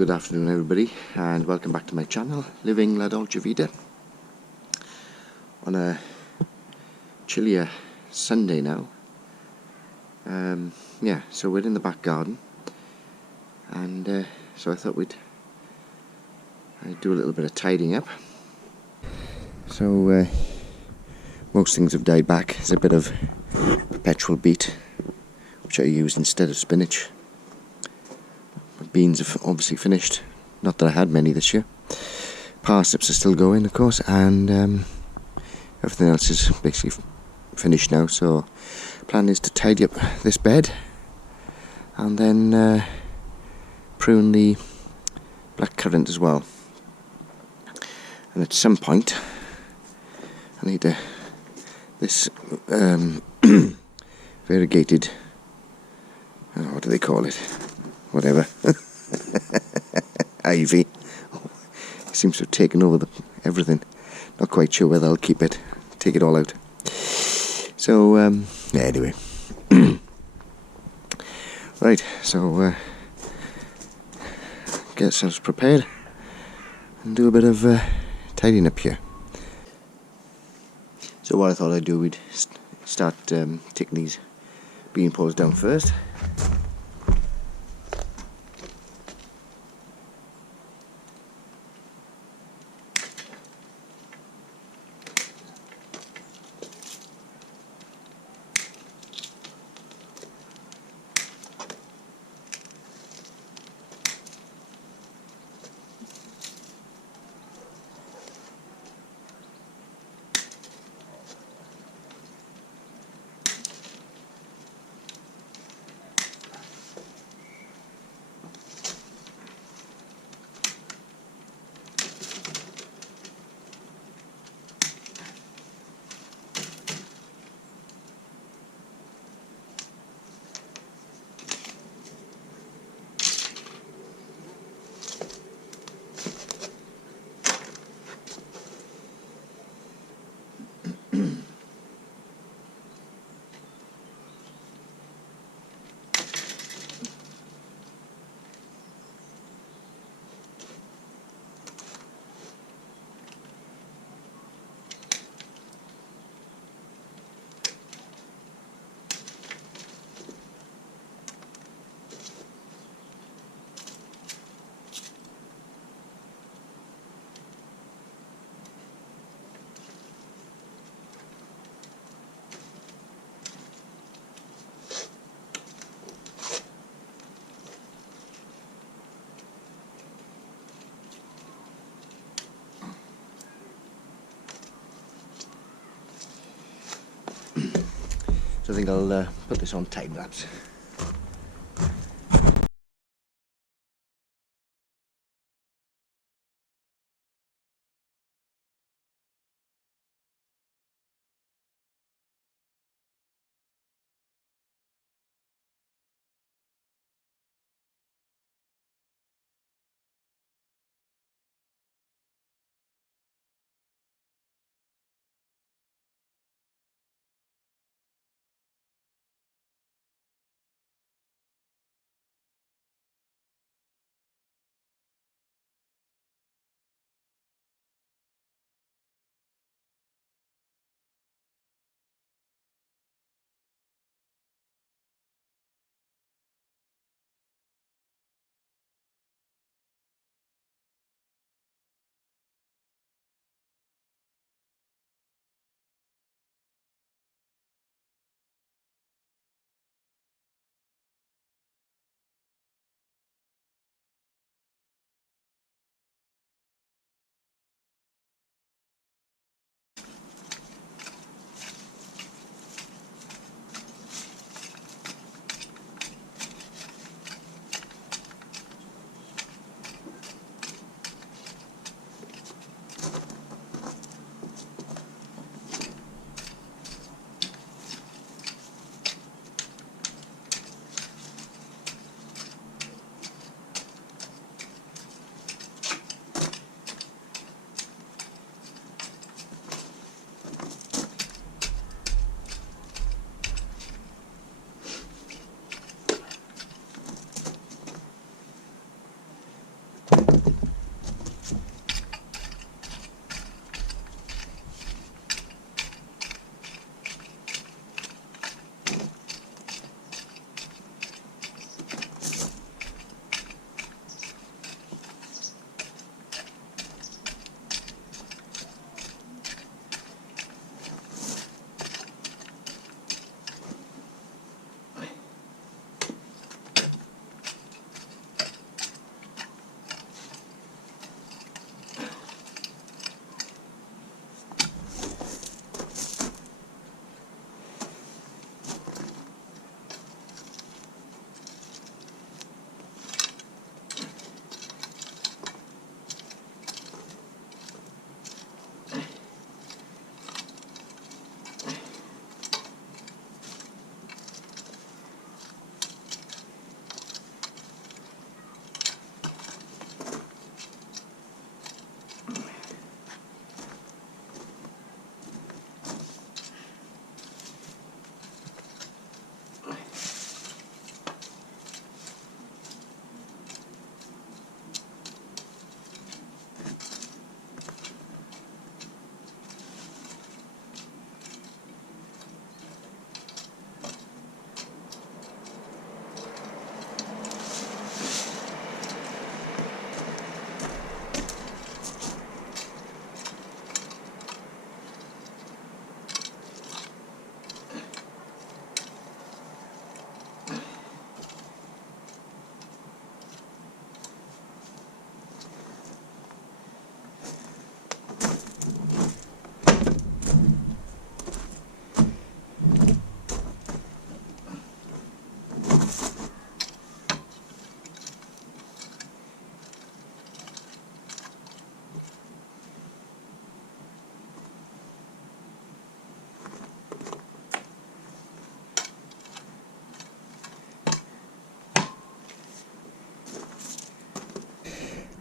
good afternoon everybody, and welcome back to my channel, Living La Dolce Vita, on a chillier Sunday now. Yeah, so we're in the back garden, and so I thought I'd do a little bit of tidying up. So most things have died back. There's a bit of perpetual beet, which I used instead of spinach. Beans have obviously finished, not that I had many this year. Parsnips are still going, of course, and everything else is basically finished now. So plan is to tidy up this bed and then prune the blackcurrant as well. And at some point I need this variegated, what do they call it? Whatever. Ivy. It seems to have taken over everything. Not quite sure whether I'll keep it, take it all out. So, yeah, anyway. Right, so get ourselves prepared and do a bit of tidying up here. So what I thought I'd do, we'd start taking these bean poles down first. So I think I'll put this on time lapse.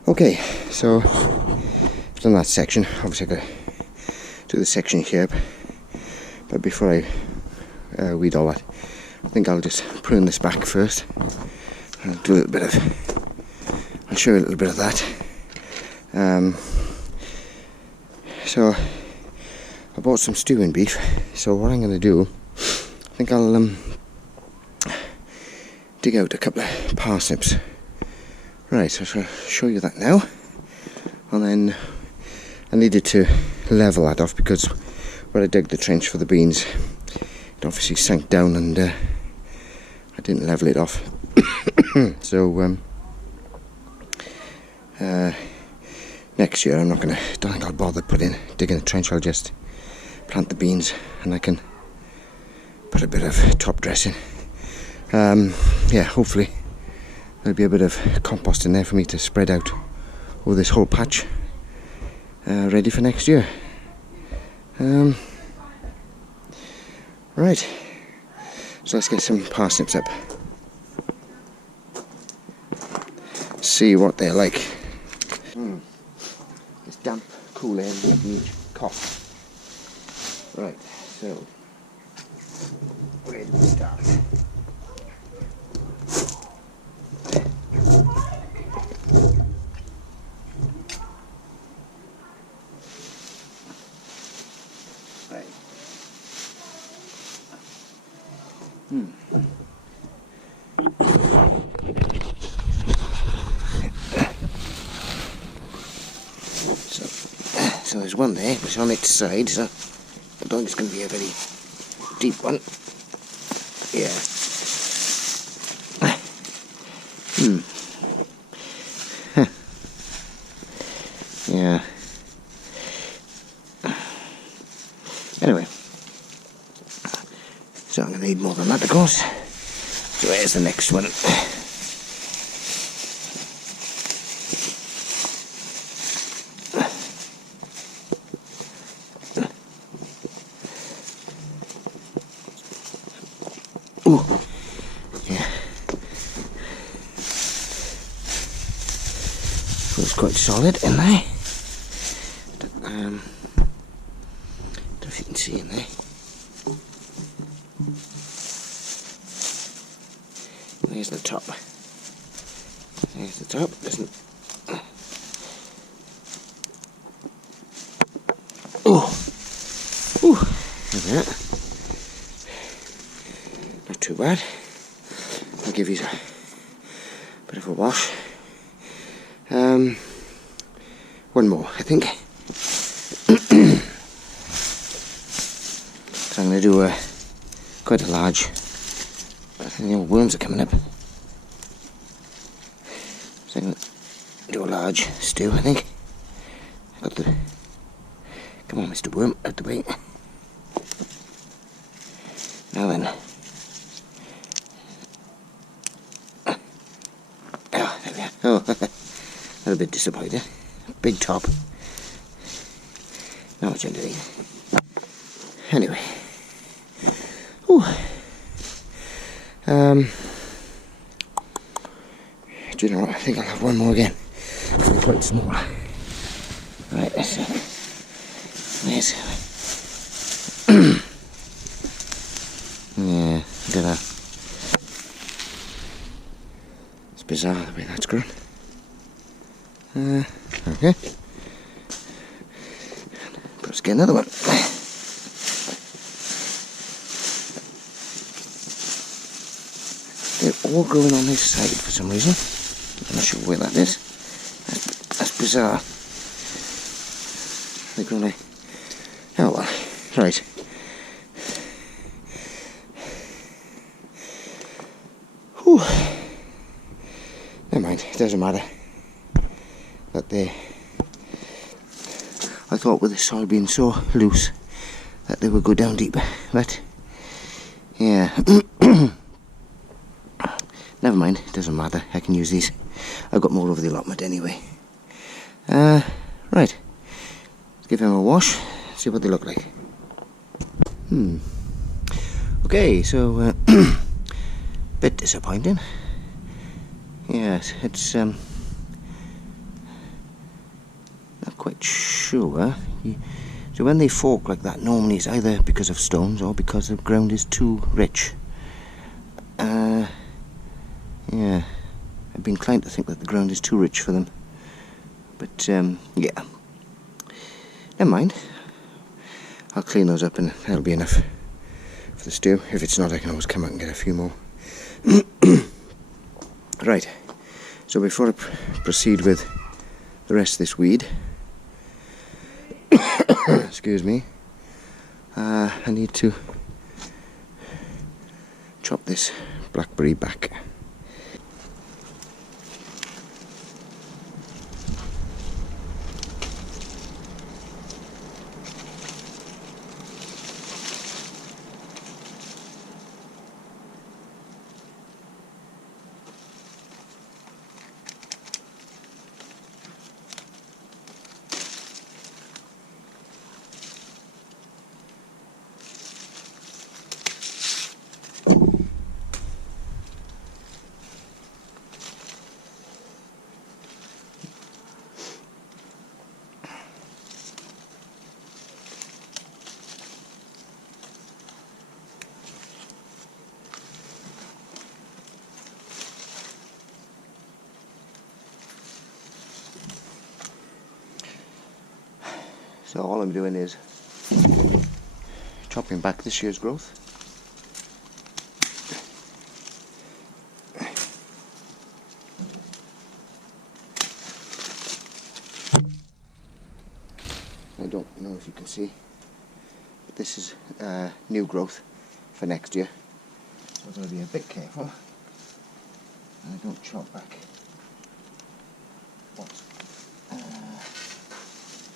Okay, so I've done that section. Obviously I've got to do the section here, but before I weed all that, I think I'll just prune this back first. I'll do a little bit of, I'll show you a little bit of that. So I bought some stewing beef, so what I'm going to do, I think I'll dig out a couple of parsnips. Right, so I shall show you that now, and then I needed to level that off because where I dug the trench for the beans, it obviously sank down and I didn't level it off. So next year don't think I'll bother digging a trench. I'll just plant the beans and I can put a bit of top dressing. Yeah, hopefully there'll be a bit of compost in there for me to spread out over this whole patch, ready for next year. Right, so let's get some parsnips up, see what they're like. It's damp, cool air, and me cough. Right, so where do we start? Right. So there's one there, which is on its side, so I don't think it's going to be a very deep one. Yeah. Yeah. Anyway, so I'm going to need more than that, of course. So here's the next one. Ooh, yeah. Feels quite solid in there. Don't know if you can see in there. There's the top. There's the top. Isn't. Oh, ooh, look at that. Not too bad. I'll give you a bit of a wash. One more, I think. So I'm going to do quite a large. I think the old worms are coming up. So I'm going to do a large stew, I think. Got the. Come on, Mr. Worm, out the way. Now then. Oh, there we are. Oh, a little bit disappointed. Big top. Not much underneath. Anyway. Ooh. Do you know what? I think I'll have one more again. It's quite small. Right, let's see. There's. Yeah, look at that. It's bizarre the way that's grown. Okay. Let's get another one. They're all growing on this side for some reason. I'm not sure where that is. That's bizarre. They're growing. Oh well. Right. Whew. Never mind. It doesn't matter. But I thought with the soil being so loose that they would go down deeper, but yeah. Never mind, it doesn't matter, I can use these. I've got more over the allotment anyway. Right, let's give them a wash, see what they look like. Okay, so bit disappointing. Yes, it's quite sure. So when they fork like that, normally it's either because of stones or because the ground is too rich. Yeah, I've been inclined to think that the ground is too rich for them. But yeah, never mind. I'll clean those up and that'll be enough for the stew. If it's not, I can always come out and get a few more. Right, so before I proceed with the rest of this weed, excuse me, I need to chop this blackberry back. So all I'm doing is chopping back this year's growth. I don't know if you can see, but this is new growth for next year. So I've got to be a bit careful and I don't chop back.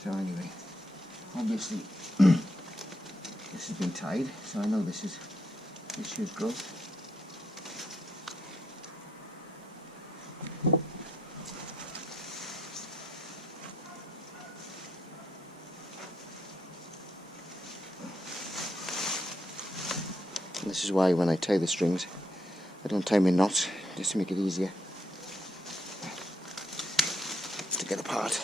So anyway, obviously this has been tied, so I know this is this year's growth. And this is why when I tie the strings, I don't tie my knots, just to make it easier to get apart.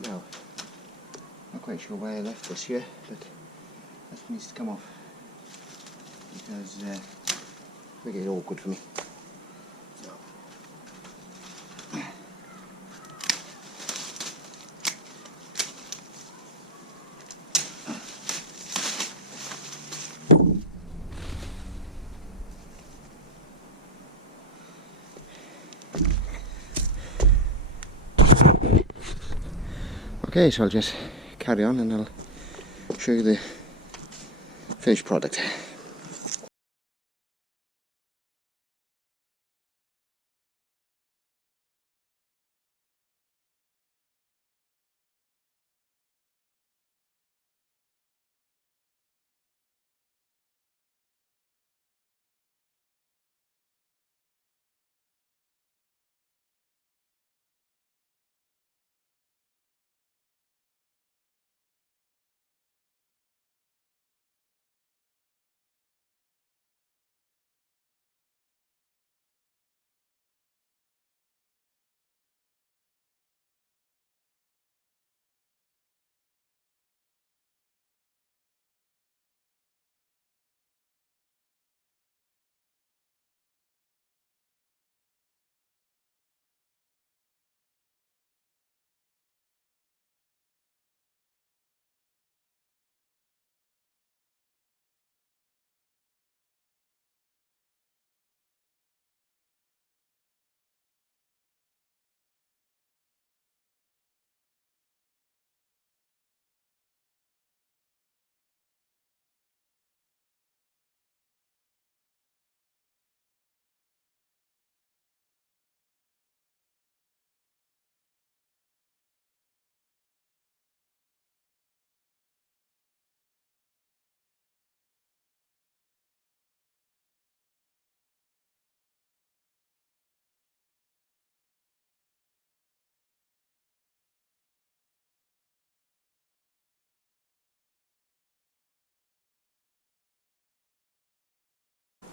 Now, not quite sure why I left this here, but this needs to come off because it's making it awkward for me. So. Okay, so I'll just carry on and I'll show you the finished product.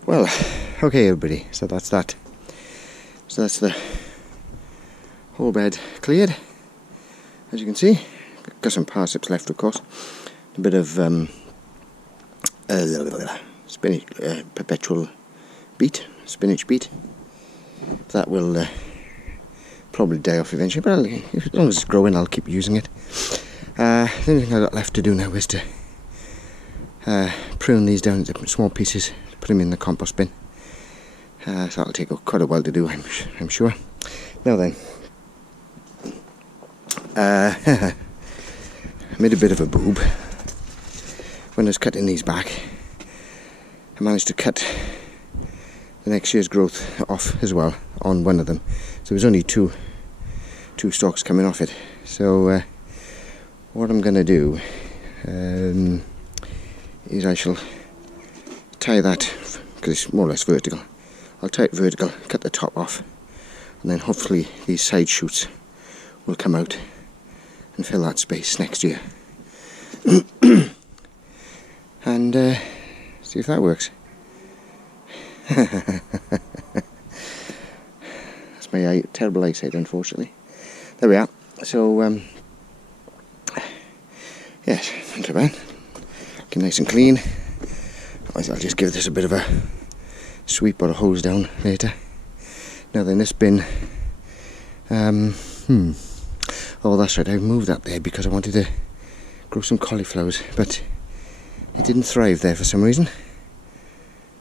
Well, okay everybody, so that's that. So that's the whole bed cleared. As you can see, got some parsnips left, of course. A bit of spinach, perpetual beet, spinach beet. That will probably die off eventually, but as long as it's growing, I'll keep using it. The only thing I've got left to do now is to prune these down into small pieces, put them in the compost bin. So that'll take quite a while to do, I'm sure. Now then, I made a bit of a boob when I was cutting these back. I managed to cut the next year's growth off as well on one of them, so there was only two stalks coming off it. So what I'm going to do is I shall tie that, because it's more or less vertical. I'll tie it vertical, cut the top off, and then hopefully these side shoots will come out and fill that space next year. And see if that works. That's my terrible eyesight, unfortunately. There we are. So yes, not too bad. Looking nice and clean. Otherwise I'll just give this a bit of a sweep or a hose down later. Now then, this bin, oh that's right, I moved that there because I wanted to grow some cauliflowers, but it didn't thrive there for some reason.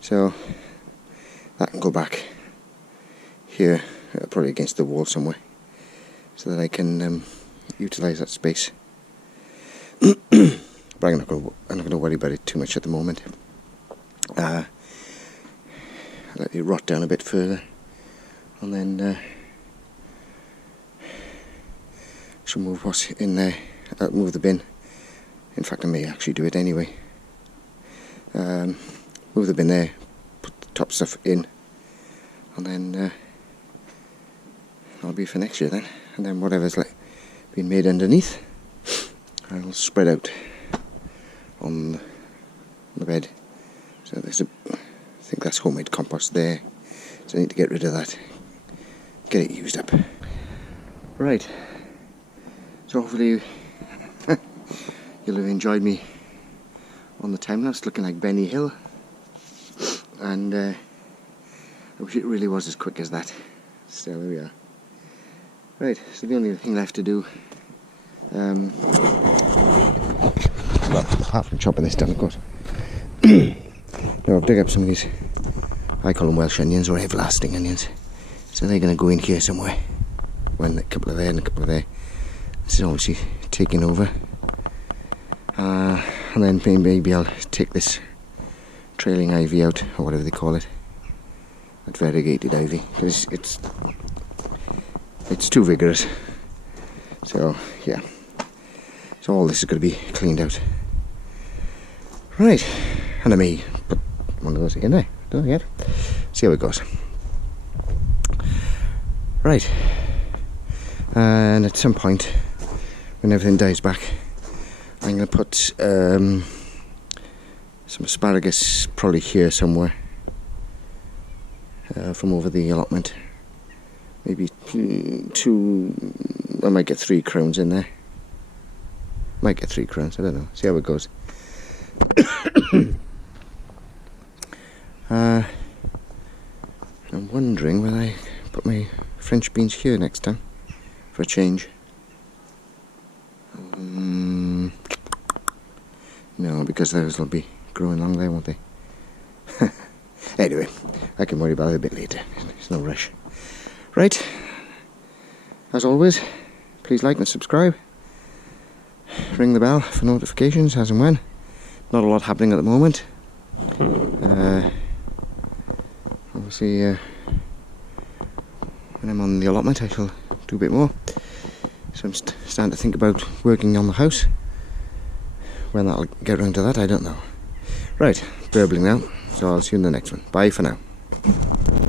So that can go back here, probably against the wall somewhere, so that I can utilise that space. But I'm not going to worry about it too much at the moment. Let it rot down a bit further, and then she'll move what's in there, move the bin. In fact, I may actually do it anyway. Move the bin there, put the top stuff in, and then that'll be for next year then. And then whatever's been made underneath, I'll spread out on the bed. So there's I think that's homemade compost there, so I need to get rid of that, get it used up. Right, so hopefully you'll have enjoyed me on the time lapse looking like Benny Hill, and I wish it really was as quick as that. So there we are. Right, so the only thing left to do, well, apart from chopping this down, of course. Now I'll dig up some of these, I call them Welsh onions or everlasting onions. So they're going to go in here somewhere. One, a couple of there and a couple of there. This is obviously taking over. And then maybe I'll take this trailing ivy out, or whatever they call it. That variegated ivy, because it's too vigorous. So yeah. So all this is going to be cleaned out. Right, and I may put one of those in there, don't know yet. See how it goes. Right, and at some point, when everything dies back, I'm going to put some asparagus probably here somewhere, from over the allotment. Maybe two, I might get 3 crowns in there. Might get 3 crowns, I don't know, see how it goes. I'm wondering whether I put my French beans here next time for a change. No, because those will be growing along there, won't they? Anyway, I can worry about it a bit later. There's no rush. Right, as always, please like and subscribe. Ring the bell for notifications as and when. Not a lot happening at the moment. Obviously, when I'm on the allotment, I shall do a bit more. So I'm starting to think about working on the house. When I'll get around to that, I don't know. Right, burbling now, so I'll see you in the next one. Bye for now.